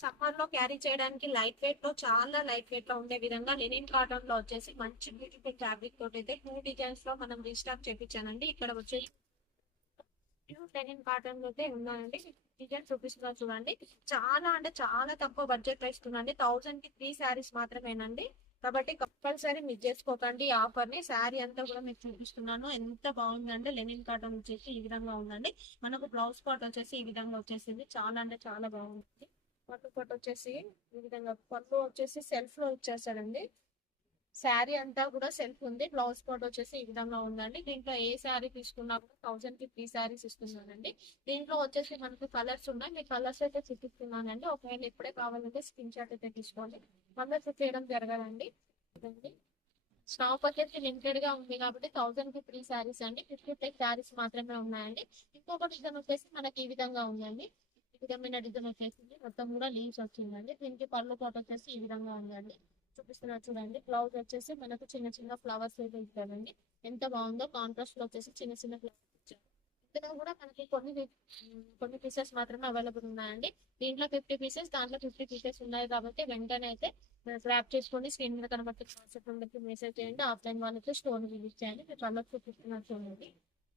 Summer లో carry చేయడానికి light weight లో, చాలా లైట్ వెయిట్ లో ఉండే విధంగా లెనిన్ కాటన్ లో వచ్చేసి మంచి బ్యూటిఫుల్ ఫ్యాబ్రిక్ తోటి అయితే 2 డిజైన్స్ లో మనం రీస్టాక్ చేపించానండి. ఇక్కడ వచ్చేసి ప్యూర్ లెనిన్ కాటన్ అయితే ఉన్నాయండి. డిజైన్ చూపిస్తున్నా చూడండి. చాలా అంటే చాలా తక్కువ బడ్జెట్ ప్రైస్ ఉందండి. 1000 కి 3 శారీస్ మాత్రమేనండి. కాబట్టి కంపల్సరీ మిస్ చేసుకోకండి ఈ ఆఫర్ ని. శారీ అంతా కూడా మీకు చూపిస్తున్నాను. ఎంత బాగుందంటే లెనిన్ కాటన్ వచ్చేసి ఈ విధంగా ఉందండి. మనకు బ్లౌజ్ పార్ట్ వచ్చేసి ఈ విధంగా వచ్చేసింది. చాలా అంటే చాలా బాగుంది. పట్టు పార్ట్ వచ్చేసి ఈ విధంగా, పట్టు వచ్చేసి సెల్ఫ్ లో ఇచ్చేసాడండి. శారీ అంతా కూడా సెల్ఫ్ ఉంది. బ్లౌజ్ పార్ట్ వచ్చేసి ఈ విధంగా ఉందండి. దీంట్లో ఏ శారీ తీసుకున్నా కూడా 1000 కి 3 శారీస్ ఇస్తున్నానండి. దీంట్లో వచ్చేసి మనకు కలర్స్ ఉన్నాయి. మీ కలర్స్ అయితే చూపిస్తున్నానండి. ఒకవేళ ఇప్పుడే కావాలంటే స్క్రీన్ షాట్ అయితే తీసుకోండి. కలర్స్ చేయడం జరగదండి. ఇదండి. స్టాక్ వచ్చేసి లిమిటెడ్ గా ఉంది కాబట్టి 1000 కి 3 శారీస్ అండి. 55 శారీస్ మాత్రమే ఉన్నాయండి. ఇంకొక డిజైన్ వచ్చేసి మనకి ఈ విధంగా ఉందండి. ఈ విధమైన డిజైన్ వచ్చేసింది. మొత్తం కూడా లీవ్స్ వచ్చిందండి. దీనికి పళ్ళు పాట వచ్చేసి ఈ విధంగా ఉందండి. చూపిస్తున్నారు చూడండి. బ్లౌజ్ వచ్చేసి మనకు చిన్న చిన్న ఫ్లవర్స్ అయితే ఇస్తారండి. ఎంత బాగుందో. కాంట్రాస్ట్ లో వచ్చేసి చిన్న చిన్న ఫ్లవర్స్ ఇచ్చారు. ఇందులో కూడా మనకి కొన్ని పీసెస్ మాత్రమే అవైలబుల్ ఉన్నాయండి. దీంట్లో 50 పీసెస్, దాంట్లో 50 పీసెస్ ఉన్నాయి కాబట్టి వెంటనే అయితే స్క్రాప్ చేసుకోండి. స్క్రీన్ మీద కనబడుతున్న వాట్సాప్ నెంబర్కి మెసేజ్ చేయండి. ఆఫ్లైన్ వాళ్ళకి స్టోర్ విజిట్ చేయండి. మీరు కలర్ చూపిస్తున్నారు చూడండి.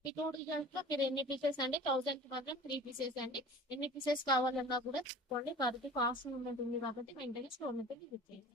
ఈ 2 డిజైన్స్ లో మీరు ఎన్ని పీసెస్ అండి? 1000 కి మాత్రం 3 పీసెస్ అండి. ఎన్ని పీసెస్ కావాలన్నా కూడా తీసుకోండి. వారికి కాస్ట్ మూమెంట్ ఉంది కాబట్టి వెంటనే స్టోర్ మీద విజిట్ చేయండి.